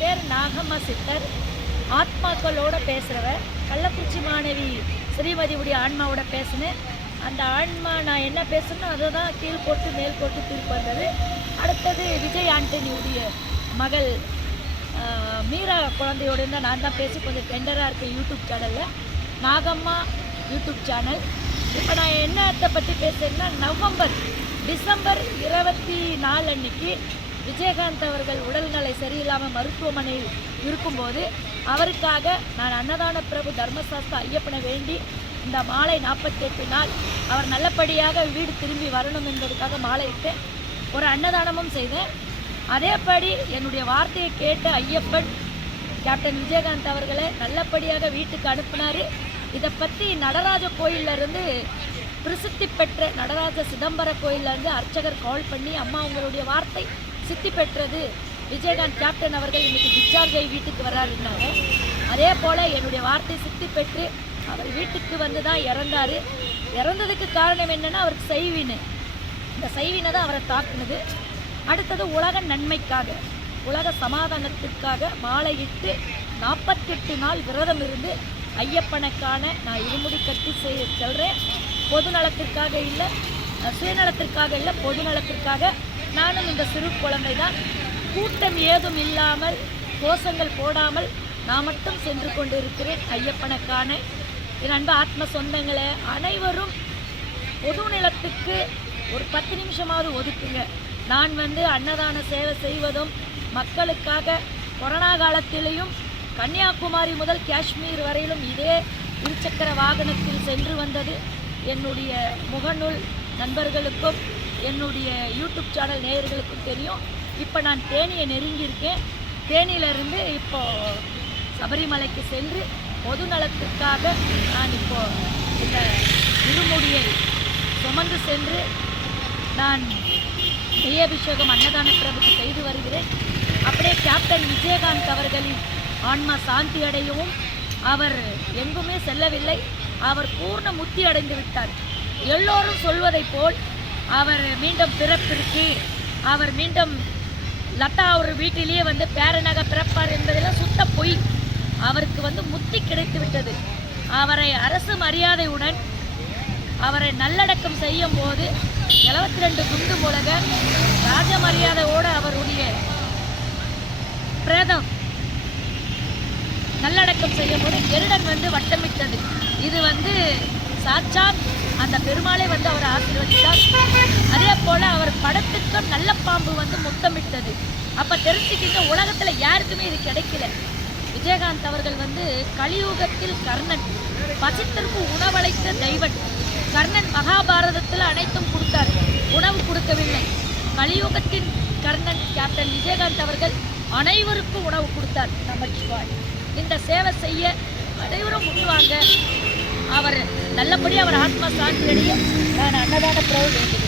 பேர் நாகம்மா சித்தர். ஆத்மாக்களோட பேசுகிறவர் கள்ளக்குறிச்சி மாணவி ஸ்ரீமதியுடைய ஆன்மாவோட பேசினேன். அந்த ஆன்மா நான் என்ன பேசணும் அதை தான் கீழ் போட்டு மேல் போட்டு திருப்பி வந்தது. அடுத்தது விஜய் ஆண்டனியுடைய மகள் மீரா குழந்தையோட இருந்தால் நான் தான் பேசி கொஞ்சம் டெண்டராக இருக்கேன் யூடியூப் சேனலில் நாகம்மா யூடியூப் சேனல் இப்போ நான் என்னத்தை பற்றி பேசுகிறேன்னா நவம்பர் டிசம்பர் இருபத்தி நாலு அன்னைக்கு விஜயகாந்த் அவர்கள் உடல்நிலை சரியில்லாமல் மருத்துவமனையில் இருக்கும்போது அவருக்காக நான் அன்னதான பிரபு தர்மசாஸ்திர ஐயப்பனை வேண்டி இந்த மாலை நாற்பத்தெட்டு நாள் அவர் நல்லபடியாக வீடு திரும்பி வரணும் என்பதற்காக மாலையிட்டு ஒரு அன்னதானமும் செய்தேன். அதேபடி என்னுடைய வார்த்தையை கேட்ட ஐயப்பன் கேப்டன் விஜயகாந்த் அவர்களை நல்லபடியாக வீட்டுக்கு அனுப்பினார். இதை பற்றி நடராஜ கோயில்ல இருந்து பிரசித்தி பெற்ற நடராஜ சிதம்பர கோயிலேருந்து இருந்து அர்ச்சகர் கால் பண்ணி அம்மா உங்களுடைய வார்த்தை சித்தி பெற்றது விஜயகாந்த் கேப்டன் அவர்கள் இன்னைக்கு டிஸ்சார்ஜ் ஆகி வீட்டுக்கு வர்றாருன்னாங்க அதே போல் என்னுடைய வார்த்தை சித்தி பெற்று அவர் வீட்டுக்கு வந்து தான் இறந்தாரு. இறந்ததுக்கு காரணம் என்னென்னா அவருக்கு செய்வின்னு இந்த செய்வினை தான் அவரை தாக்குனது. அடுத்தது உலக நன்மைக்காக உலக சமாதானத்திற்காக மாலையிட்டு நாற்பத்தெட்டு நாள் விரதம் இருந்து ஐயப்பனுக்கான நான் இருமுடி கட்டி செய்ய செல்கிறேன் பொது நலத்திற்காக இல்லை சுயநலத்திற்காக இல்லை பொது நலத்திற்காக நானும் இந்த சிறு குழந்தை தான். கூட்டம் ஏதும் இல்லாமல் கோஷங்கள் போடாமல் நான் மட்டும் சென்று கொண்டிருக்கிறேன் ஐயப்பனுக்கான. என் அன்பு ஆத்ம சொந்தங்களை அனைவரும் பொது நிலத்துக்கு ஒரு பத்து நிமிஷமாவது ஒதுக்குங்க. நான் வந்து அன்னதான சேவை செய்வதும் மக்களுக்காக கொரோனா காலத்திலையும் கன்னியாகுமரி முதல் காஷ்மீர் வரையிலும் இதே இருசக்கர வாகனத்தில் சென்று வந்தது. என்னுடைய முகநூல் நண்பர்களுக்கும் என்னுடைய யூடியூப் சேனல் நேயர்களுக்கும் தெரியும். இப்போ நான் தேனியை நெருங்கியிருக்கேன். தேனியிலிருந்து இப்போது சபரிமலைக்கு சென்று பொது நலத்துக்காக நான் இப்போது இந்த இருமுடியை சுமந்து சென்று நான் நெய்யபிஷேகம் அன்னதான பிரபுக்கு செய்து வருகிறேன். அப்படியே கேப்டன் விஜயகாந்த் அவர்களின் ஆன்மா சாந்தி அடையவும் அவர் எங்குமே செல்லவில்லை. அவர் பூர்ண முத்தி அடைந்து விட்டார். எல்லோரும் சொல்வதைப் போல் அவர் மீண்டும் பிறப்பிற்கு அவர் மீண்டும் லதா அவர் வீட்டிலேயே வந்து பேரனாக பிறப்பார் என்பதெல்லாம் சுத்த பொய். அவருக்கு வந்து முத்தி கிடைத்து விட்டது. அவரை அரசு மரியாதையுடன் அவரை நல்லடக்கம் செய்யும் போது எழுபத்தி ரெண்டு குண்டு மூலக ராஜ மரியாதையோடு அவருடைய பிரேதம் நல்லடக்கம் செய்யும் போது கெருடன் வந்து வட்டமிட்டது. இது வந்து சாட்சாத் அந்த பெருமாளை வந்து அவர் ஆசீர்வதித்தார். படத்துக்கு நல்ல பாம்பு வந்து முத்தமிட்டது. அப்ப தெரிஞ்சுக்கிங்க உலகத்துல யாருக்குமே இது கிடைக்கல. விஜயகாந்த் அவர்கள் வந்து கலியுகத்தில் கர்ணன் பசித்திற்கு உணவளித்த தெய்வன். கர்ணன் மகாபாரதத்தில் அனைத்தும் கொடுத்தார். உணவு கொடுக்கவில்லை. கலியுகத்தின் கர்ணன் கேப்டன் விஜயகாந்த் அவர்கள் அனைவருக்கும் உணவு கொடுத்தார். நமச்சிவாய். இந்த சேவை செய்ய அனைவரும் முன்வாங்க. அவர் நல்லபடியாக அவர் ஆத்மா சாந்தியடைய நான் அன்னதான பிரவு வேண்டுகிறேன்.